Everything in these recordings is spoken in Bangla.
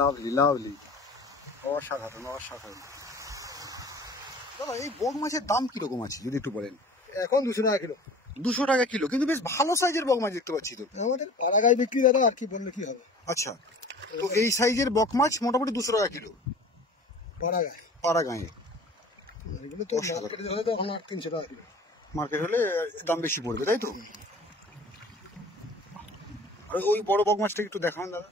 লাভলি লাভলি, অসাধারণ অসাধারণ। দাদা এই বক মাছের দাম কিরকম আছে যদি একটু বলেন? এখন 200 টাকা কিলো। 200 টাকা কিলো, কিন্তু বেশ ভালো সাইজের বক মাছ দেখতে পাচ্ছি তো। আমাদের পাড়াগায় বিক্রি দাদা, আর কি বললে কি হবে। আচ্ছা, তো এই সাইজের বক মাছ মোটামুটি 200 টাকা কিলো পাড়াগায়। পাড়াগাঁয়ে। এগুলো তো মার্কেটে হলে তো এখন 300 টাকা কিলো। মার্কেট হলে দাম বেশি পড়বে, তাই তো? আর ওই বড় বক মাছটা একটু দেখান দাদা।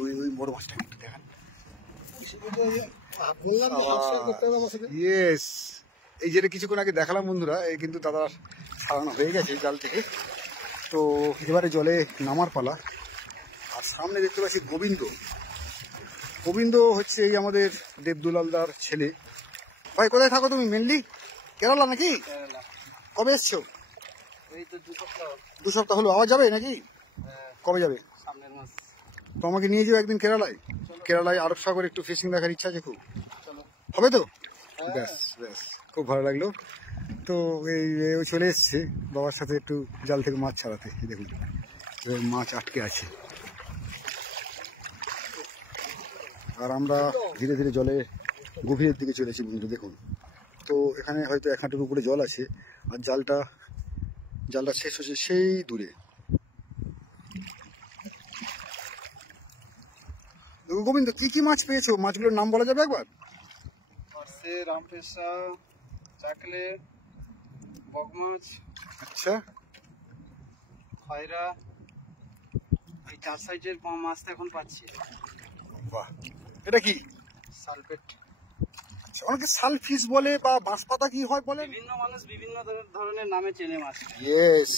ওই বড় মাছটা একটু দেখান। ইয়েস, এই যেটা কিছুক্ষণ আগে দেখালাম বন্ধুরা, এই কিন্তু দাদার ছাড়ানো হয়ে গেছে জাল থেকে। তো এবারে জলে নামার পালা। আর সামনে দেখতে পাচ্ছি গোবিন্দ। গোবিন্দ হচ্ছে এই আমাদের দেবদুলালদার ছেলে। ভাই কোথায় থাকো তুমি মেনলি? কেরালা নাকি? কবে এসছো? এই তো 2 সপ্তাহ হলো। আবার যাবে নাকি? কবে যাবে? সামনের মাস। তো আমাকে নিয়ে যাও একদিন কেরালায়। কেরালায় আরব সাগর একটু ফিশিং দেখার ইচ্ছা আছে খুব। হবে তো? ব্যাস ব্যাস, খুব ভালো লাগলো। তো এই চলে এসছে বাবার সাথে একটু জাল থেকে মাছ ছাড়াতে। দেখুন মাছ আটকে আছে। আর আমরা ধীরে ধীরে জলে গভীরের দিকে চলেছি বন্ধু, দেখুন। তো এখানে হয়তো 1 হাঁটুর উপরে জল আছে, আর জালটা শেষ হচ্ছে সেই দূরে। গোবিন্দ কি কি মাছ পেয়েছো? মাছগুলোর নাম বলা যাবে একবার? রামফেসা, চাকলে, বক মাছ, আচ্ছা, খয়রা, এই 4 সাইজের মাছটা এখন পাচ্ছি। বাহ, এটা কি? সালপেট। আচ্ছা, অনেকে সালফিশ বলে বা বাঁশপাতা কি হয় বলে, বিভিন্ন মানুষ বিভিন্ন ধরনের নামে চেনে মাছ। ইয়েস,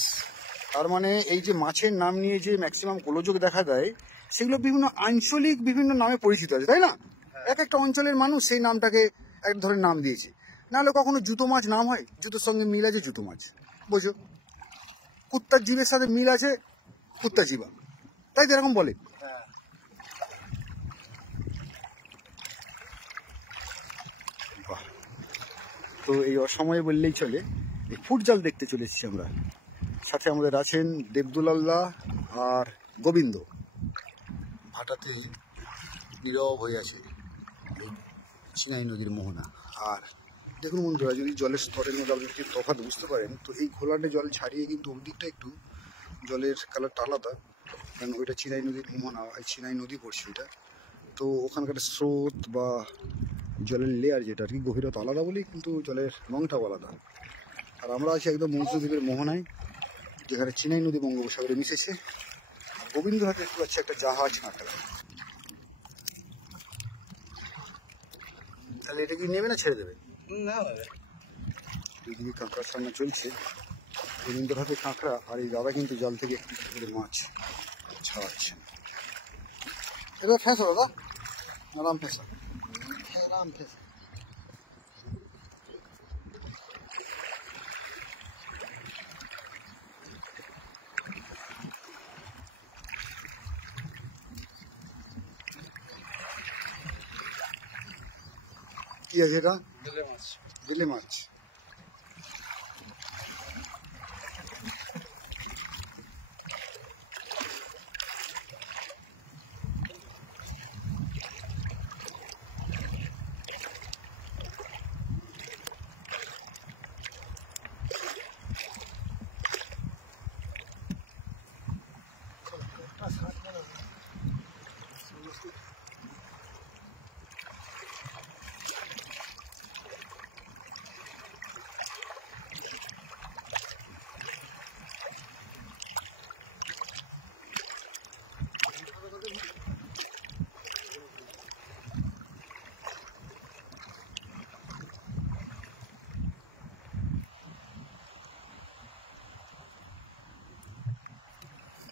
তার মানে এই যে মাছের নাম নিয়ে যে ম্যাক্সিমাম গোলযোগ দেখা দেয়, সেগুলো বিভিন্ন আঞ্চলিক বিভিন্ন নামে পরিচিত আছে, তাই না? এক একটা অঞ্চলের মানুষ সেই নামটাকে এক ধরনের নাম দিয়েছে। নাহলে কখনো জুতো মাছ নাম হয়, জুতোর সঙ্গে মিল আছে জুতো মাছ, বোঝো। কুত্তার জীবের সাথে মিল আছে কুত্তা জীবা, তাই তো এরকম বলে। বাহ, তো এই অসময়ে বললেই চলে, এই ফুটজাল দেখতে চলে এসেছি আমরা। সাথে আমাদের আছেন দেবদুলাল্লা আর গোবিন্দ। ভাটাতে নীরব হয়ে আছে চিনাই নদীর মোহনা। আর দেখুন বন্ধুরা, যদি জলের স্তরের মধ্যে আপনি যদি তফাৎ বুঝতে পারেন, তো এই ঘোলাটে জল ছাড়িয়ে কিন্তু ওদিকটা একটু জলের কালারটা আলাদা, কারণ ওইটা চিনাই নদীর মোহনা, চিনাই নদী পড়ছে ওইটা। তো ওখানকার স্রোত বা জলের লেয়ার যেটা আর কি, গভীরতা আলাদা বলেই কিন্তু জলের রঙটাও আলাদা। আর আমরা আছি একদম মৌসুমদ্বীপের মোহনায়, যেখানে চিনাই নদী বঙ্গোপসাগরে মিশেছে। গোবিন্দ হাতে দেখতে পাচ্ছি একটা জাহাজ কাঁকড়া। তাহলে এটা কি নেবে না ছেড়ে দেবে? না, দুদিকে কাঁকড়া ছাড়ানো চলছে। গোবিন্দর হাতে কাঁকড়া, আর এই দাদা কিন্তু জল থেকে একটু করে মাছ ছাড়াচ্ছেন। এটা ফেঁসা দাদা? রাম ফেঁসা? রাম ফেঁসা। কি আছে এটা? বেলে মাছ। বেলে মাছ।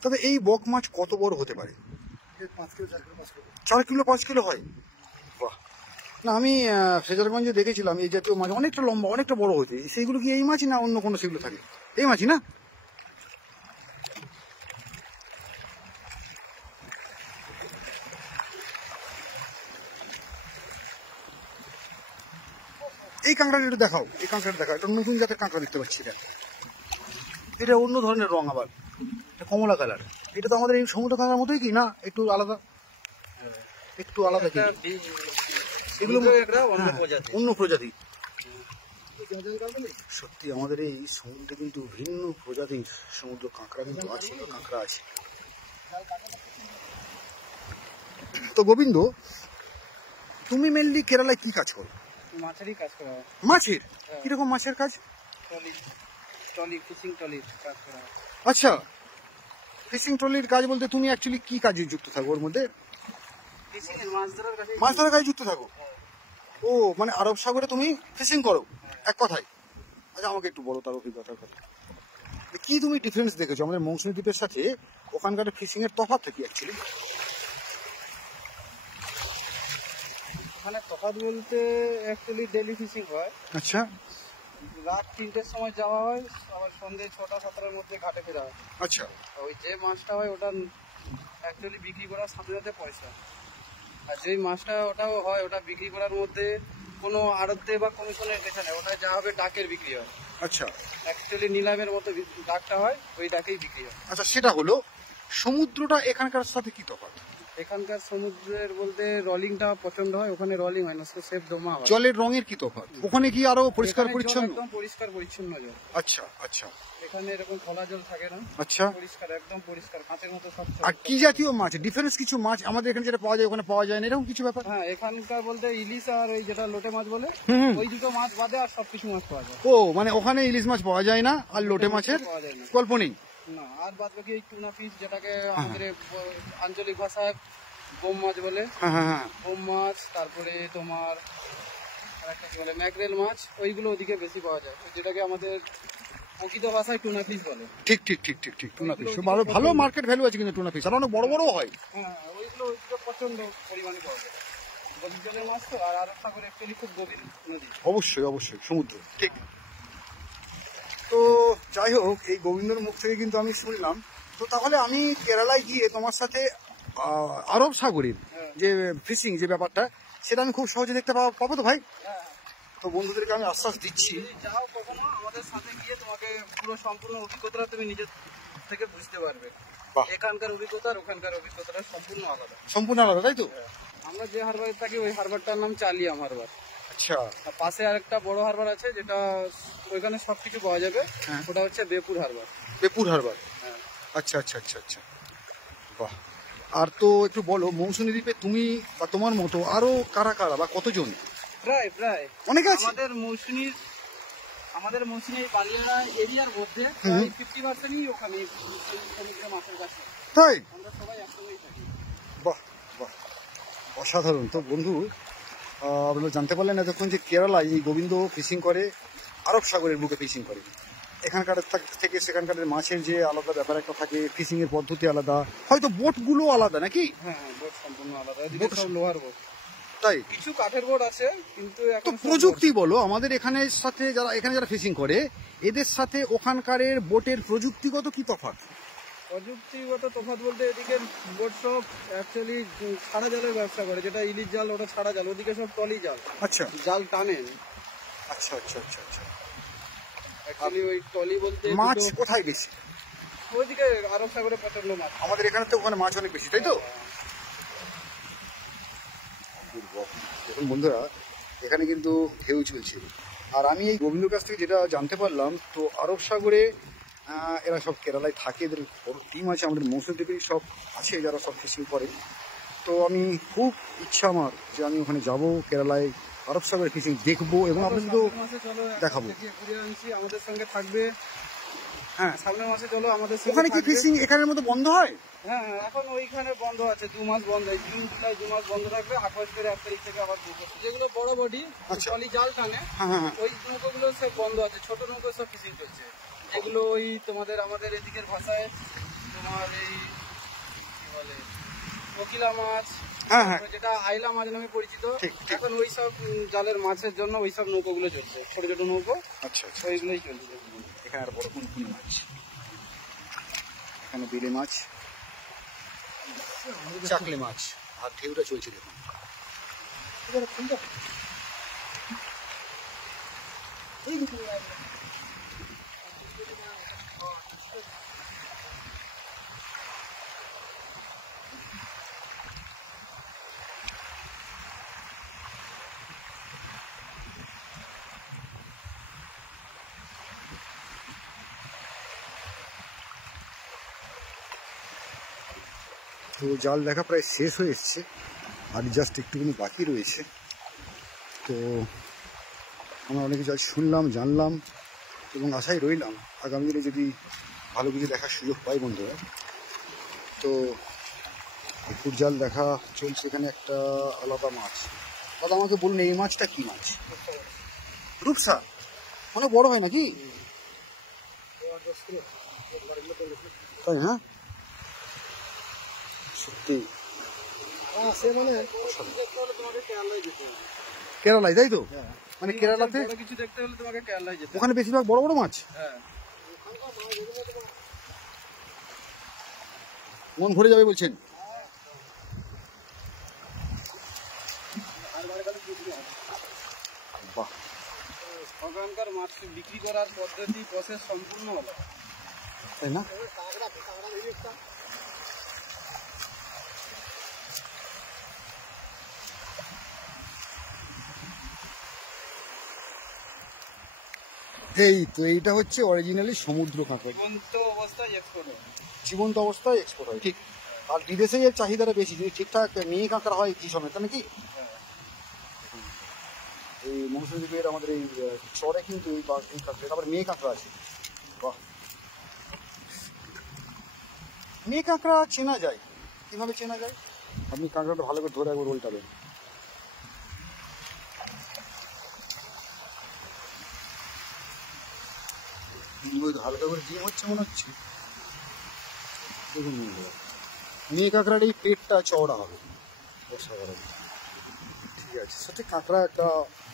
তবে এই বক মাছ কত বড় হতে পারে? 5 kilo 4 kilo 5 kilo. 4 kilo 5 kilo হয়? বাহ, না আমি ফ্রেজারগঞ্জে দেখেছিলাম এই জাতীয় মাছ অনেকটা লম্বা অনেকটা বড় হতে। সেইগুলো কি এই মাছই না অন্য কোনো সেগুলো থাকে? এই মাছই না? এই কাঁকড়াটা একটু দেখাও, এই কাঁকড়াটা দেখাও, একটা নতুন জাতের কাঁকড়া দেখতে পাচ্ছি। এটা অন্য ধরনের রং, আবার এটা কমলা কালার। এটা তো আমাদের এই সমুদ্র কাঁকড়ার মতোই কি না, একটু আলাদা, একটু আলাদা কি এগুলো অন্য প্রজাতি। সত্যি আমাদের এই সমুদ্রে কিন্তু ভিন্ন প্রজাতির সমুদ্র কাঁকড়া কিন্তু আছে, কাঁকড়া আছে। তো গোবিন্দ, তুমি মেনলি কেরালায় কি কাজ করো? মাছেরই কাজ করা হয়। মাছের? কিরকম মাছের কাজ? ট্রলি ফিশিং ট্রলির কাজ করা হয়। আচ্ছা, ফিশিং ট্রলির কাজ বলতে তুমি অ্যাকচুয়ালি কি কাজে যুক্ত থাকো ওর মধ্যে? ফিশিং এর মাছ ধরার কাছে। মাছ ধরার কাজে যুক্ত থাকো? ও মানে আরব সাগরে তুমি ফিশিং করো এক কথায়। আচ্ছা আমাকে একটু বলো তার অভিজ্ঞতার কথা, কি তুমি ডিফারেন্স দেখেছো আমাদের মৌসুমী দ্বীপের সাথে ওখানকার ফিশিং এর তফাৎ কি অ্যাকচুয়ালি? ওখানে তফাৎ বলতে অ্যাকচুয়ালি ডেইলি ফিশিং হয়। আচ্ছা, রাত 3টের সময় যাওয়া হয়, আবার সন্ধ্যে 6টা-7টার মধ্যে ঘাটে ফেরা হয়। আচ্ছা, ওই যে মাছটা হয় ওটা অ্যাকচুয়ালি বিক্রি করার সাথে সাথে পয়সা, আর যেই মাছটা ওটাও হয় ওটা বিক্রি করার মধ্যে কোনো আড়তে বা কমিশনের রেখা নেই, ওটা যা হবে ডাকের বিক্রি হয়। আচ্ছা, অ্যাকচুয়ালি নিলামের মতো ডাকটা হয়, ওই ডাকেই বিক্রি হয়। আচ্ছা সেটা হলো। সমুদ্রটা এখানকার সাথে কি তফাৎ? এখানকার সমুদ্রের বলতে রলিংটা প্রচন্ড হয়, ওখানে রলিং হয় না, সেফ ডোমা হয়। জলের রঙের কি তফাৎ? ওখানে কি আরো পরিষ্কার এখানে জল পরিচ্ছন্ন? একদম পরিষ্কার পরিচ্ছন্ন জল। আচ্ছা আচ্ছা এখানে এরকম খোলা জল থাকে না, আচ্ছা। পরিষ্কার একদম পরিষ্কার, কাঁচের মতো সব। আর কি জাতীয় মাছ ডিফারেন্স? কিছু মাছ আমাদের এখানে যেটা পাওয়া যায় ওখানে পাওয়া যায় না, এরকম কিছু ব্যাপার? হ্যাঁ, এখানকার বলতে ইলিশ আর ওই যেটা লোটে মাছ বলে, ওই দুটো মাছ বাদে আর সবকিছু মাছ পাওয়া যায়। ও মানে ওখানে ইলিশ মাছ পাওয়া যায় না, আর লোটে মাছের পাওয়া যায় না। গল্প নেই না, আর বাদ বাকি এই টুনা ফিশ, যেটাকে আমাদের আঞ্চলিক ভাষায় বোম মাছ বলে। হ্যাঁ হ্যাঁ হ্যাঁ। বোম মাছ, তারপরে তোমার আরেকটা কি বলে ম্যাকরেল মাছ, ওইগুলো ওদিকে বেশি পাওয়া যায়, যেটাকে আমাদের প্রকৃত ভাষায় টুনা ফিশ বলে। ঠিক ঠিক ঠিক ঠিক ঠিক টুনা ফিশ ভালো, ভালো মার্কেট ভ্যালু আছে কিন্তু টুনা ফিশ, আর অনেক বড় বড় হয়। হ্যাঁ, ওইগুলো প্রচন্ড পরিমাণে পাওয়া যায়। গভীর জলের মাছ তো, আর আরব সাগর অ্যাকচুয়ালি খুব গভীর নদী। অবশ্যই অবশ্যই সমুদ্র, ঠিক। তো যাই হোক, এই গোবিন্দর মুখ থেকে কিন্তু আমি শুনলাম। তো তাহলে আমি কেরালায় গিয়ে তোমার সাথে আরব সাগরের যে ফিশিং যে ব্যাপারটা, সেটা আমি খুব সহজে দেখতে পাবো তো ভাই? হ্যাঁ, তো বন্ধুদেরকে আমি আশ্বাস দিচ্ছি, যদি যাও কখনো আমাদের সাথে গিয়ে তোমাকে পুরো সম্পূর্ণ অভিজ্ঞতাটা তুমি নিজের থেকে বুঝতে পারবে। বাহ। এখানকার অভিজ্ঞতা আর ওখানকার অভিজ্ঞতাটা সম্পূর্ণ আলাদা। সম্পূর্ণ আলাদা তাই তো? আমরা যে হারবারে থাকি ওই হারবারটার নাম চালিয়াম হারবার। আচ্ছা, আর পাশে আরেকটা বড় হারবার আছে, যেটা ওইখানে সবকিছু পাওয়া যাবে, হ্যাঁ। ওটা হচ্ছে বেপুর হারবার। বেপুর হারবার। হ্যাঁ। আচ্ছা আচ্ছা আচ্ছা আচ্ছা, বাহ। আর তো একটু বলো, মৌসুমী দ্বীপে তুমি বা তোমার মতো আরো কারা কারা বা কতজন? প্রায় প্রায় অনেকে আছে। আমাদের মৌসুমী বালিয়াড়া এরিয়ার মধ্যে 50%ই ওখানে সমুদ্র মাছের কাছে। তাই? আমরা সবাই একসঙ্গেই থাকি। বাহ বাহ, অসাধারণ। তো বন্ধু, আপনারা জানতে পারলেন এতক্ষণ যে কেরালায় এই গোবিন্দ ফিশিং করে, আরব সাগরের বুকে ফিশিং করে। এখানকার থেকে সেখানকার মাছের যে আলাদা ব্যাপার একটা থাকে, ফিশিং এর পদ্ধতি আলাদা, হয়তো বোটগুলো আলাদা নাকি? হ্যাঁ, বোট সম্পূর্ণ আলাদা, এদিকে সব লোহার বোট। তাই? কিছু কাঠের বোট আছে, কিন্তু তো এখন সব প্রযুক্তি বলো, আমাদের এখানের সাথে যারা ফিশিং করে এদের সাথে ওখানকার বোটের প্রযুক্তিগত কি তফাৎ? প্রযুক্তিগত তফাৎ বলতে এদিকে বোট সব অ্যাকচুয়ালি ছাড়া জালের ব্যবসা করে, যেটা ইলিশ জাল ওটা ছাড়া জাল, ওদিকে সব টলি জাল। আচ্ছা জাল টানেন। আচ্ছা আচ্ছা আচ্ছা আচ্ছা। অ্যাকচুয়ালি ওই টলি বলতে মাছ কোথায় বেশি? ওইদিকে আরব সাগরে প্রচন্ড মাছ। আমাদের এখানে তো ওখানে মাছ অনেক বেশি, তাই তো? দেখুন বন্ধুরা, এখানে কিন্তু ঢেউ চলছে। আর আমি এই গোবিন্দর কাছ থেকে যেটা জানতে পারলাম, তো আরব সাগরে এরা সব কেরালায় থাকে, এদের বড় টিম আছে, আমাদের মৌসুমী দ্বীপেরই সব আছে যারা সব ফিশিং করে। তো আমি খুব ইচ্ছা আমার যে আমি ওখানে যাব, কেরালায় আরব সাগরের ফিশিং দেখবো এবং আপনাদের তো দেখাবো। আমাদের সঙ্গে থাকবে। হ্যাঁ, সামনের মাসে চলো আমাদের সঙ্গে ওখানে কি থাকবে। ফিশিং এখানের মতো বন্ধ হয়? হ্যাঁ, এখন ওইখানে বন্ধ আছে, 2 মাস বন্ধ, জুন জুলাই 2 মাস বন্ধ থাকবে। আগস্টের 1 তারিখ থেকে আবার যেগুলো বড় বডি আচ্ছা। টলি জাল টানে, হ্যাঁ হ্যাঁ। ওই নৌকোগুলো সব বন্ধ আছে, ছোট নৌকো সব ফিশিং চলছে। এগুলো ওই আমাদের এদিকের ভাষায় তোমার এই কি বলে কোকিলা মাছ, হ্যাঁ হ্যাঁ, যেটা আইলা মাছ নামে পরিচিত। ঠিক, ঠিক। এখন ওই সব জালের মাছের জন্য ওই সব নৌকোগুলো চলছে, ছোট ছোট নৌকো, আচ্ছা আচ্ছা। ওইগুলোই চলছে। এখানে আর বড় কোন মাছ, এখানে বেলে মাছ, চাকলে মাছ, আর ঢেউটা চলছে দেখুন। তো জাল দেখা প্রায় শেষ হয়ে এসছে, আর জাস্ট একটুখানি বাকি রয়েছে। তো আমরা অনেক কিছু আজ শুনলাম, জানলাম এবং আশায় রইলাম আগামী দিনে যদি ভালো কিছু দেখার সুযোগ পাই বন্ধুরা। তো পুকুর জাল দেখা চলছে। এখানে একটা আলাদা মাছ। দাদা আমাকে বলুন এই মাছটা কি মাছ? রূপসা। অনেক বড় হয় নাকি? তাই হ্যাঁ, সত্যি কেরালায়, তাই তো? মানে কেরালাতে কিছু দেখতে হলে তোমাকে কেরালায় যেতে ওখানে বেশিরভাগ বড় বড় মাছ। হ্যাঁ, মন ভরে যাবে বলছেন? বাহ, ওখানকার মাছ বিক্রি করার পদ্ধতি প্রসেস সম্পূর্ণ আলাদা, তাই না? এই তো এইটা হচ্ছে অরিজিনালি সমুদ্র কাঁকড়া, জীবন্ত অবস্থায় এক্সপোর্ট হয়। জীবন্ত অবস্থায় এক্সপোর্ট হয়, ঠিক। আর বিদেশে এর চাহিদাটা বেশি, যদি ঠিকঠাক মেয়ে কাঁকড়া হয় কি সময়, তাই নাকি? এই মৌসুমীদের আমাদের এই চরে কিন্তু এই কাঁকড়া, তারপরে মেয়ে কাঁকড়া আছে। বাহ, মেয়ে কাঁকড়া চেনা যায়, কিভাবে চেনা যায়? আপনি কাঁকড়াটা ভালো করে ধরে একবার উল্টাবেন। হালকা করে ডিম হচ্ছে মনে হচ্ছে। দেখুন বন্ধুরা, মেয়ে কাঁকড়ার এই পেটটা চওড়া হবে, অসাধারণ। ঠিক আছে, সত্যি কাঁকড়া একটা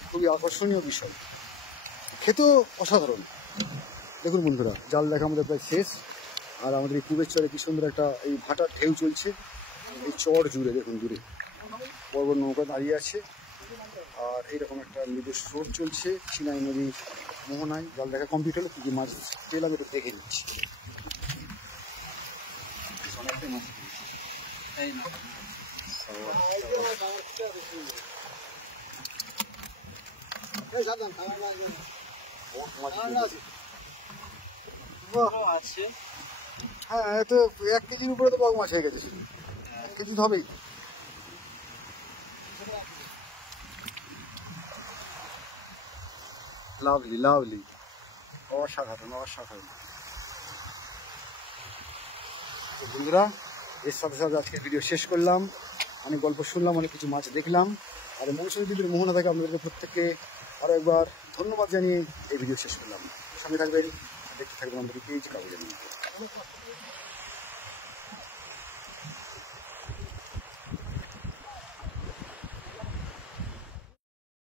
খুবই আকর্ষণীয় বিষয়, খেতেও অসাধারণ। দেখুন বন্ধুরা, জাল দেখা আমাদের প্রায় শেষ। আর আমাদের এই পুবের চরে কি সুন্দর একটা এই ভাটার ঢেউ চলছে, এই চর জুড়ে দেখুন, দূরে বড় বড় নৌকা দাঁড়িয়ে আছে। আর এইরকম একটা নদীর স্রোত চলছে, চিনাই নদী মোহনায়। জাল দেখা কমপ্লিট হলে কী কী মাছ পেলাম একটু দেখে নিচ্ছি। অনেকটাই মাছ পেয়েছি। এই না, বহুত মাছ পেয়েছি। বড় আছে। হ্যাঁ, এত 1 কেজির উপরে তো বড় মাছ হয়ে গেছে, 1 কেজি তো হবেই। লাভলি লাভলি, অসাধারণ অসাধারণ। তো বন্ধুরা, এর সাথে সাথে আজকের ভিডিও শেষ করলাম। অনেক গল্প শুনলাম, অনেক কিছু মাছ দেখলাম। আর মৌসুমী দ্বীপের মোহনা থেকে আপনাদেরকে প্রত্যেককে আরও একবার ধন্যবাদ জানিয়ে এই ভিডিও শেষ করলাম। সঙ্গে থাকবেন, দেখতে থাকবেন আমাদের পেজ কাগজের মধ্যে।